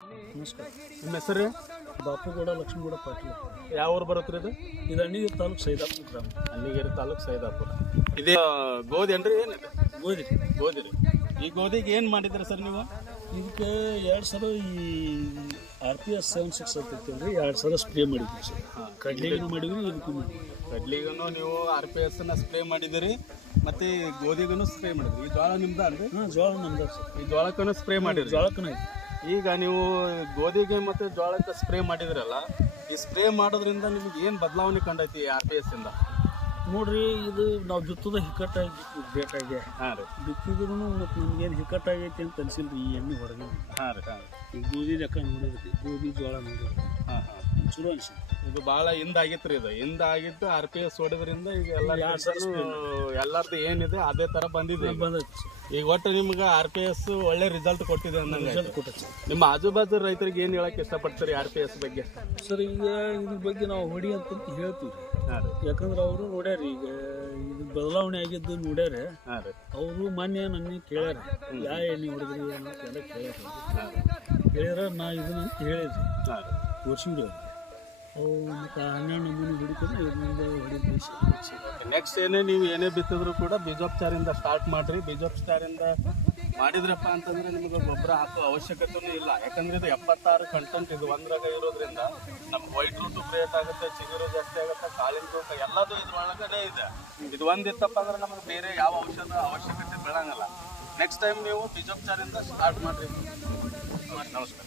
ನಮಸ್ಕಾರ. ನಿಮ್ಮ ಹೆಸರು ಬಾಪುಗೌಡ ಲಕ್ಷ್ಮೀಗೌಡ ಪಾಟೀಲ್. ಯಾವ ಊರು ಬರುತ್ತೆ ಇದು? ಇದು ಅಣ್ಣಿಗೆ ತಾಲೂಕು ಸೈದಾಪುರ ಗ್ರಾಮ. ಅಲ್ಲಿಗೇರಿ ತಾಲೂಕು ಸೈದಾಪುರ. ಇದೇ ಗೋಧಿ ಏನ್ರಿ? ಏನಿದೆ ಗೋಧಿ ಗೋಧಿ ರೀ. ಈ ಗೋಧಿಗೆ ಏನು ಮಾಡಿದ್ರಿ ಸರ್ ನೀವು? ಇದಕ್ಕೆ 2 ಸಲ ಈ RPS 76 ಅಂತೈತಲ್ರಿ, 2 ಸಲ ಸ್ಪ್ರೇ ಮಾಡಿದ್ವಿ ಸರ್. ಕಡ್ಲಿಗೂ ಮಾಡಿದ್ವಿ, ಇದಕ್ಕೂ ಮಾಡಿದ್ವಿ. ಕಡ್ಲಿಗೂ ನೀವು RPS ಸ್ಪ್ರೇ ಮಾಡಿದಿರಿ, ಮತ್ತೆ ಗೋಧಿಗೂ ಸ್ಪ್ರೇ ಮಾಡಿದ್ರಿ. ಈ ಜೋಳ ನಿಮ್ದ ಅಲ್ರಿ? ಹಾಂ, ಜೋಳ ನಮ್ದು ಸರ್. ಈ ಜೋಳಕ್ಕೂ ಸ್ಪ್ರೇ ಮಾಡಿರಿ? ಜೋಳಕ್ಕೂ ಐತಿ. ಈಗ ನೀವು ಗೋಧಿಗೆ ಮತ್ತೆ ಜೋಳಕ್ಕೆ ಸ್ಪ್ರೇ ಮಾಡಿದ್ರಲ್ಲ, ಈ ಸ್ಪ್ರೇ ಮಾಡೋದ್ರಿಂದ ನಿಮ್ಗೆ ಏನು ಬದಲಾವಣೆ ಕಂಡೈತಿ RPS ಇಂದ? ನೋಡ್ರಿ, ಇದು ನಾವು ಬಿತ್ತದ ಹಿಕ್ಕಟ್ಟಾಗಿ ಬೇಕಾಗಿ ಹಾಂ ರೀ. ಬಿತ್ತಿದ್ರು ಮತ್ತು ನಮ್ಗೇನು ಹಿಕ್ಕಟ್ಟಾಗೈತಿ ಅಂತ ಅನ್ಸಿಲ್ರಿ ಈ ಎಣ್ಣೆ ಹೊರಗೆ. ಹಾಂ ರೀ. ಹಾಂ, ಈ ಗೋಧಿ ಲೆಕ್ಕ ನೋಡಿದ್ರಿ, ಗೋಧಿ ಜೋಳ ನೋಡಿದ್ರಿ. ಹಾಂ ಹಾಂ, ಚಲೋ ಅನ್ಸಿತ್ತು. ಇದು ಭಾಳ ಹಿಂದಾಗಿತ್ತು ರೀ. ಇದು ಹಿಂದಾಗಿತ್ತು. RPS ಹೊಡೆದ್ರಿಂದ ಈಗ ಎಲ್ಲರದ್ದು ಏನಿದೆ ಅದೇ ಥರ ಬಂದಿದೆ. ಬಂದೈತಿ ಸರ್. ಈಗ ಒಟ್ಟು ನಿಮ್ಗೆ RPS ಒಳ್ಳೆ ರಿಸಲ್ಟ್ ಕೊಟ್ಟಿದೆ ಅನ್ನಂಗೆ. ರಿಸಲ್ಟ್ ಕೊಟ್ಟೈತಿ ಸರ್. ನಿಮ್ಮ ಆಜು ಬಾಜು ರೈತರಿಗೆ ಏನು ಹೇಳಕ್ಕೆ ಇಷ್ಟಪಡ್ತೀರಿ RPS ಬಗ್ಗೆ? ಸರ್, ಈಗ ಇದ್ರ ಬಗ್ಗೆ ನಾವು ಹೊಡಿ ಅಂತ ಹೇಳ್ತೀವಿ. ಹಾಂ ರೀ. ಯಾಕಂದ್ರೆ ಅವರು ನೋಡ್ಯಾರ, ಈಗ ಇದು ಬದಲಾವಣೆ ಆಗಿದ್ದು ನೋಡ್ಯಾರ. ಹಾಂ ರೀ. ಅವರು ಮಾನ್ಯ ನನ್ನ ಕೇಳ್ಯಾರ, ಯಾವ ಎಣ್ಣೆ ಹೊಡೆದ್ರಿ ಅನ್ನೋದೆಲ್ಲ ಕೇಳ್ಯಾರ. ನಾ ಇದನ್ನ ಹೇಳಿದ್ರಿ, ಹಾಂ ರೀ. ತೋರ್ಸಿವ್ರಿ ಅವ್ರು. ಅವು ಮತ್ತು 12 ನಮೂನೆ ಹೊಡಿತಾರೆ, ಇದರಿಂದ ಹೊಡಿದ್ವಿ. ನೆಕ್ಸ್ಟ್ ನೀವು ಏನೇ ಬಿತ್ತಿದ್ರು ಕೂಡ ಬೀಜೋಪಚಾರದಿಂದ ಸ್ಟಾರ್ಟ್ ಮಾಡಿರಿ. ಬೀಜೋಪಚಾರದಿಂದ ಮಾಡಿದ್ರಪ್ಪ ಅಂತಂದ್ರೆ ನಿಮಗೆ ಗೊಬ್ಬರ ಹಾಕೋ ಅವಶ್ಯಕತೆನೂ ಇಲ್ಲ. ಯಾಕಂದ್ರೆ ಇದು 76 ಕಂಟೆಂಟ್ ಇದು ಒಂದ್ರಾಗ ಇರೋದ್ರಿಂದ ನಮ್ಗೆ ವೈಟ್ ರೂಟು ಕ್ರಿಯೇಟ್ ಆಗುತ್ತೆ, ಚಿಗುರು ಜಾಸ್ತಿ ಆಗುತ್ತೆ, ಕಾಳಿನ ತೂಕ ಎಲ್ಲದೂ ಇದ್ರೊಳಗಡೆ ಇದೆ. ಇದು ಒಂದಿತ್ತಪ್ಪ ಅಂದ್ರೆ ನಮಗೆ ಬೇರೆ ಯಾವ ಔಷಧ ಅವಶ್ಯಕತೆ ಬೀಳಂಗಲ್ಲ. ನೆಕ್ಸ್ಟ್ ಟೈಮ್ ನೀವು ಬೀಜೋಪಚಾರದಿಂದ ಸ್ಟಾರ್ಟ್ ಮಾಡಿರಿ. ನಮಸ್ಕಾರ.